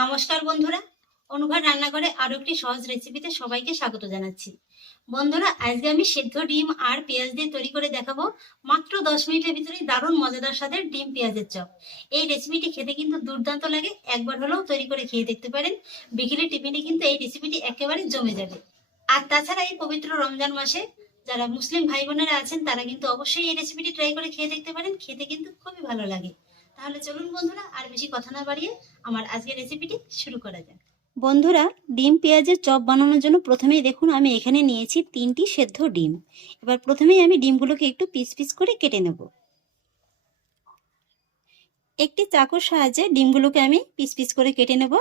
নমস্কার বন্ধুরা। অনুভব রান্নাঘরে আরও একটি সহজ রেসিপিতে সবাইকে স্বাগত জানাচ্ছি। বন্ধুরা, আজকে আমি সিদ্ধ ডিম আর পেঁয়াজ দিয়ে তৈরি করে দেখাবো। মাত্র দশ মিনিটের ভিতরে দারুণ মজাদার স্বাদের ডিম পেঁয়াজের চপ। এই রেসিপিটি খেতে কিন্তু দুর্দান্ত লাগে। একবার হলেও তৈরি করে খেয়ে দেখতে পারেন। বিকেলে টিফিনে কিন্তু এই রেসিপিটি একেবারে জমে যাবে। আর তাছাড়া এই পবিত্র রমজান মাসে যারা মুসলিম ভাই বোনেরা আছেন, তারা কিন্তু অবশ্যই এই রেসিপিটি ট্রাই করে খেয়ে দেখতে পারেন। খেতে কিন্তু খুবই ভালো লাগে। তাহলে চলুন বন্ধুরা, আর বেশি কথা না বাড়িয়ে আমার আজকের রেসিপিটি শুরু করা যাক। বন্ধুরা, ডিম পেঁয়াজের চপ বানানোর জন্য প্রথমেই দেখুন আমি এখানে নিয়েছি তিনটি সেদ্ধ ডিম। এবার প্রথমেই আমি ডিমগুলোকে একটু পিস পিস করে কেটে নেব। একটি চাকুর সাহায্যে ডিমগুলোকে আমি পিস পিস করে কেটে নেব।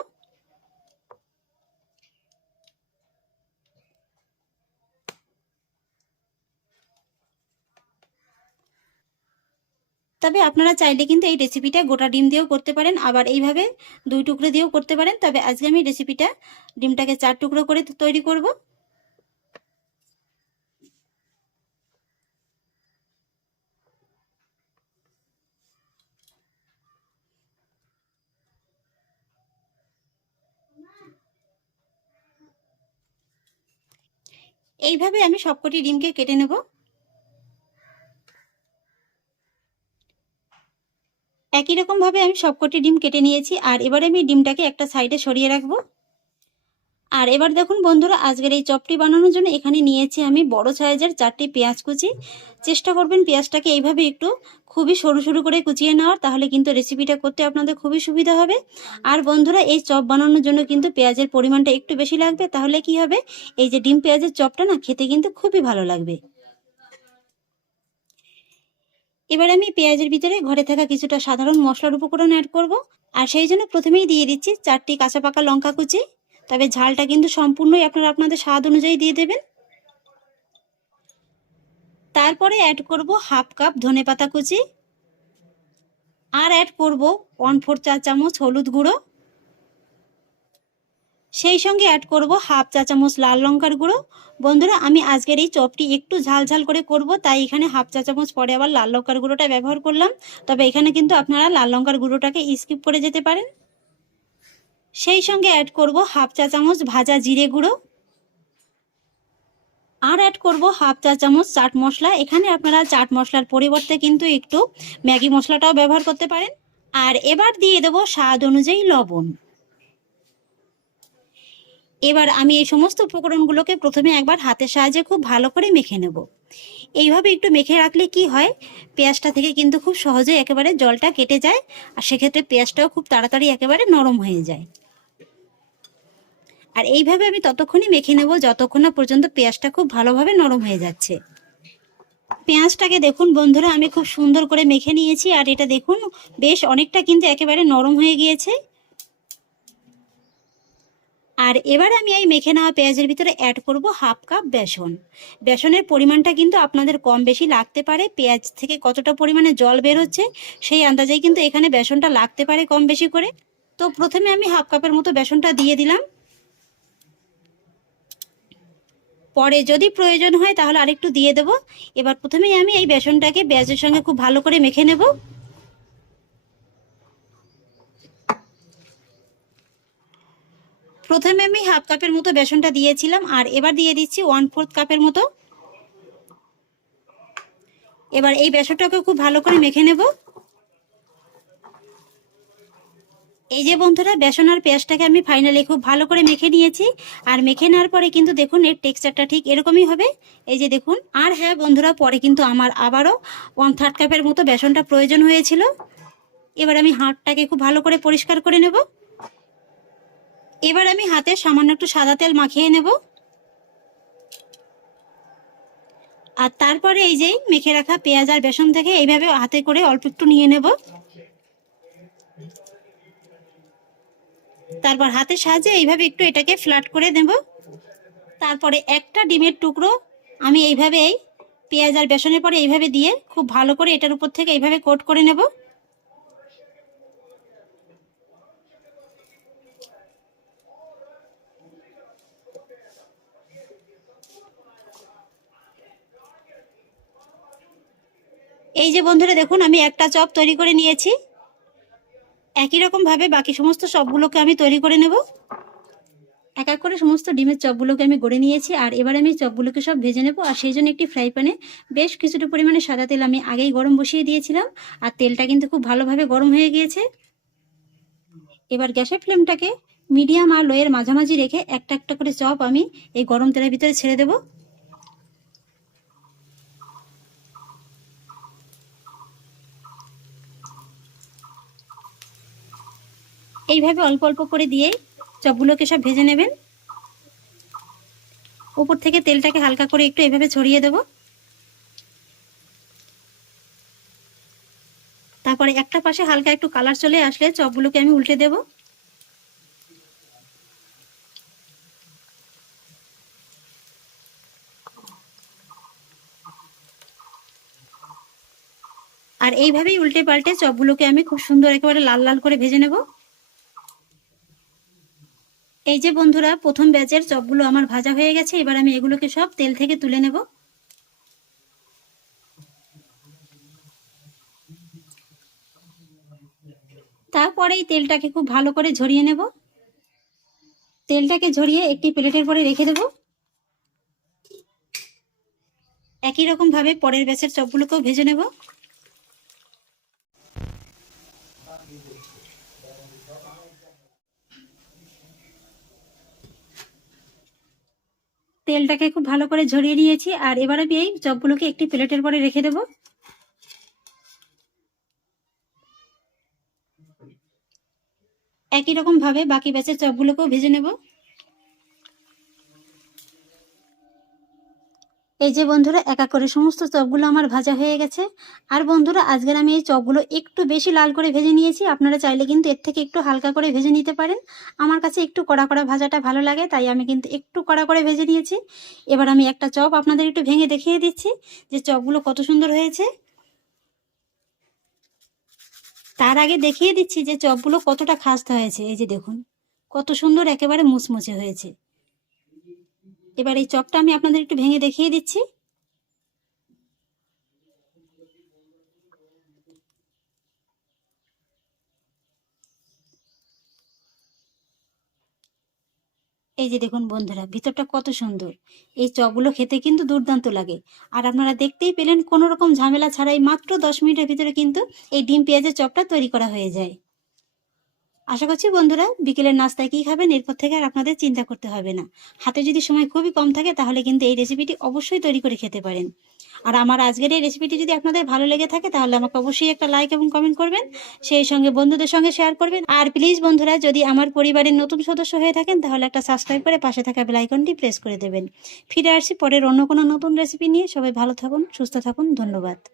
তবে আপনারা চাইলে কিন্তু এই রেসিপিটা গোটা ডিম দিয়েও করতে পারেন, আবার এইভাবে দুই টুকরো দিয়েও করতে পারেন। তবে আজকে আমি রেসিপিটা ডিমটাকে চার টুকরো করে তৈরি করব। এইভাবে আমি সবকটি ডিমকে কেটে নেব। একই রকম ভাবে আমি সবকটি ডিম কেটে নিয়েছি, আর এবারে আমি ডিমটাকে একটা সাইডে সরিয়ে রাখব। আর এবার দেখুন বন্ধুরা, আজকের এই চপটি বানানোর জন্য এখানে নিয়েছি আমি বড় সাইজের চারটি পেঁয়াজ কুচি। চেষ্টা করবেন পেঁয়াজটাকে এইভাবে একটু খুবই সরু সরু করে কুচিয়ে নেওয়ার, তাহলে কিন্তু রেসিপিটা করতে আপনাদের খুবই সুবিধা হবে। আর বন্ধুরা, এই চপ বানানোর জন্য কিন্তু পেঁয়াজের পরিমাণটা একটু বেশি লাগবে, তাহলে কি হবে? এই যে ডিম পেঁয়াজের চপটা না, খেতে কিন্তু খুবই ভালো লাগবে। এবার আমি পেঁয়াজের ভিতরে ঘরে থাকা কিছুটা সাধারণ মশলার উপকরণ অ্যাড করব। আর সেই জন্য প্রথমেই দিয়ে দিচ্ছি চারটি কাঁচা পাকা লঙ্কা কুচি। তবে ঝালটা কিন্তু সম্পূর্ণই আপনারা আপনাদের স্বাদ অনুযায়ী দিয়ে দেবেন। তারপরে অ্যাড করব হাফ কাপ ধনে পাতা কুচি। আর অ্যাড করব ওয়ান ফোর চা চামচ হলুদ গুঁড়ো। সেই সঙ্গে অ্যাড করব হাফ চা চামচ লাল লঙ্কার গুঁড়ো। বন্ধুরা, আমি আজকের এই চপটি একটু ঝাল ঝাল করে করব, তাই এখানে হাফ চা চামচ পরে আবার লাল লঙ্কার গুঁড়োটা ব্যবহার করলাম। তবে এখানে কিন্তু আপনারা লাল লঙ্কার গুঁড়োটাকে স্কিপ করে যেতে পারেন। সেই সঙ্গে অ্যাড করব হাফ চা চামচ ভাজা জিরে গুঁড়ো। আর অ্যাড করব হাফ চা চামচ চাট মশলা। এখানে আপনারা চাট মশলার পরিবর্তে কিন্তু একটু ম্যাগি মশলাটাও ব্যবহার করতে পারেন। আর এবার দিয়ে দেবো স্বাদ অনুযায়ী লবণ। এবার আমি এই সমস্ত উপকরণগুলোকে প্রথমে একবার হাতের সাহায্যে খুব ভালো করে মেখে নেব। এইভাবে একটু মেখে রাখলে কি হয়? পেঁয়াজটা থেকে কিন্তু খুব সহজে একেবারে জলটা কেটে যায় আর সেক্ষেত্রে পেঁয়াজটাও খুব তাড়াতাড়ি একেবারে নরম হয়ে যায়। আর এইভাবে আমি ততক্ষণই মেখে নেব যতক্ষণ না পর্যন্ত পেঁয়াজটা খুব ভালোভাবে নরম হয়ে যাচ্ছে। পেঁয়াজটাকে দেখুন বন্ধুরা, আমি খুব সুন্দর করে মেখে নিয়েছি আর এটা দেখুন, বেশ অনেকটা কিন্তু একেবারে নরম হয়ে গিয়েছে। আর এবার আমি এই মেখে নেওয়া পেঁয়াজের ভিতরে অ্যাড করব হাফ কাপ বেসন। বেসনের পরিমাণটা কিন্তু আপনাদের কম বেশি লাগতে পারে, পেঁয়াজ থেকে কতটা পরিমাণে জল বের হচ্ছে সেই আন্দাজেই কিন্তু এখানে বেসনটা লাগতে পারে কম বেশি করে। তো প্রথমে আমি হাফ কাপের মতো বেসনটা দিয়ে দিলাম। পরে যদি প্রয়োজন হয় তাহলে আরেকটু দিয়ে দেব। এবার প্রথমেই আমি এই বেসনটাকে পেঁয়াজের সঙ্গে খুব ভালো করে মেখে নেব। প্রথমে আমি হাফ কাপের মতো বেসনটা দিয়েছিলাম, আর এবার দিয়ে দিচ্ছি ওয়ান ফোর্থ কাপের মতো। এবার এই বেসনটাকে খুব ভালো করে মেখে নেব। এই যে বন্ধুরা, বেসন আর পেঁয়াজটাকে আমি ফাইনালি খুব ভালো করে মেখে নিয়েছি, আর মেখে নেওয়ার পরে কিন্তু দেখুন, এর টেক্সচারটা ঠিক এরকমই হবে। এই যে দেখুন, আর হ্যাঁ বন্ধুরা, পরে কিন্তু আমার আবারও ওয়ান থার্ড কাপের মতো বেসনটা প্রয়োজন হয়েছিল। এবার আমি হাতটাকে খুব ভালো করে পরিষ্কার করে নেব। এবার আমি হাতে সামান্য একটু সাদা তেল মাখিয়ে নেব। আর তারপরে এই যে মেখে রাখা পেঁয়াজ আর বেসন থেকে এইভাবে হাতে করে অল্প একটু নিয়ে নেব। তারপর হাতের সাহায্যে এইভাবে একটু এটাকে ফ্ল্যাট করে দেব তারপরে একটা ডিমের টুকরো আমি এইভাবে এই পেঁয়াজ আর বেসনের পরে এইভাবে দিয়ে খুব ভালো করে এটার উপর থেকে এইভাবে কোট করে নেব। এই যে বন্ধুরা দেখুন, আমি একটা চপ তৈরি করে নিয়েছি। একই রকম ভাবে বাকি সমস্ত চপগুলোকে আমি তৈরি করে নেব। এক এক করে সমস্ত ডিমের চপগুলোকে আমি গড়ে নিয়েছি, আর এবার আমি চপগুলোকে সব ভেজে নেব। আর সেই জন্য একটি ফ্রাই প্যানে বেশ কিছুটা পরিমাণে সাদা তেল আমি আগেই গরম বসিয়ে দিয়েছিলাম, আর তেলটা কিন্তু খুব ভালোভাবে গরম হয়ে গিয়েছে। এবার গ্যাসের ফ্লেমটাকে মিডিয়াম আর লোয়ের মাঝামাঝি রেখে একটা একটা করে চপ আমি এই গরম তেলের ভিতরে ছেড়ে দেব। এইভাবে অল্প অল্প করে দিয়ে চপগুলোকে সব ভেজে নেবেন। উপর থেকে তেলটাকে হালকা করে একটু এভাবে ছড়িয়ে দেব। তারপরে একটা পাশে হালকা একটু কালার চলে আসলে চপগুলোকে আমি উল্টে দেব। আর এইভাবেই উল্টে পাল্টে চপগুলোকে আমি খুব সুন্দর একেবারে লাল লাল করে ভেজে নেব। এই যে বন্ধুরা, প্রথম ব্যাচের চপগুলো আমার ভাজা হয়ে গেছে, এবার আমি এগুলোকে সব তেল থেকে তুলে নেব। তারপরে এই তেলটাকে খুব ভালো করে ঝরিয়ে নেব। তেলটাকে ঝরিয়ে একটি প্লেটের পরে রেখে দেব। একই রকম ভাবে পরের ব্যাচের চপগুলোকেও ভেজে নেব। তেলটাকে খুব ভালো করে ঝরিয়ে নিয়েছি, আর এবার আমি এই চপগুলোকে একটি প্লেটের পরে রেখে দেব। একই রকম ভাবে বাকি ব্যাচের চপগুলোকেও ভেজে নেব। এই যে বন্ধুরা, একা করে সমস্ত চপগুলো আমার ভাজা হয়ে গেছে। আর বন্ধুরা, আজকের আমি এই চপগুলো একটু বেশি লাল করে ভেজে নিয়েছি। আপনারা চাইলে কিন্তু এর থেকে একটু হালকা করে ভেজে নিতে পারেন। আমার কাছে একটু কড়া কড়া ভাজাটা ভালো লাগে, তাই আমি কিন্তু একটু কড়া করে ভেজে নিয়েছি। এবার আমি একটা চপ আপনাদের একটু ভেঙে দেখিয়ে দিচ্ছি যে চপগুলো কত সুন্দর হয়েছে। তার আগে দেখিয়ে দিচ্ছি যে চপগুলো কতটা খাস্তা হয়েছে। এই যে দেখুন, কত সুন্দর একেবারে মুচমুচে হয়েছে। এবার এই চপটা আমি আপনাদের একটু ভেঙে দেখিয়ে দিচ্ছি। এই যে দেখুন বন্ধুরা, ভিতরটা কত সুন্দর। এই চপগুলো খেতে কিন্তু দুর্দান্ত লাগে। আর আপনারা দেখতেই পেলেন কোনো রকম ঝামেলা ছাড়াই মাত্র দশ মিনিটের ভিতরে কিন্তু এই ডিম পেঁয়াজের চপটা তৈরি করা হয়ে যায়। আশা করছি বন্ধুরা বিকেলের নাস্তায় কী খাবেন, এরপর থেকে আর আপনাদের চিন্তা করতে হবে না। হাতে যদি সময় খুবই কম থাকে, তাহলে কিন্তু এই রেসিপিটি অবশ্যই তৈরি করে খেতে পারেন। আর আমার আজকের এই রেসিপিটি যদি আপনাদের ভালো লেগে থাকে, তাহলে আমাকে অবশ্যই একটা লাইক এবং কমেন্ট করবেন। সেই সঙ্গে বন্ধুদের সঙ্গে শেয়ার করবেন। আর প্লিজ বন্ধুরা, যদি আমার পরিবারের নতুন সদস্য হয়ে থাকেন, তাহলে একটা সাবস্ক্রাইব করে পাশে থাকা বেলাইকনটি প্রেস করে দেবেন। ফিরে আসছি পরের অন্য কোনো নতুন রেসিপি নিয়ে। সবাই ভালো থাকুন, সুস্থ থাকুন, ধন্যবাদ।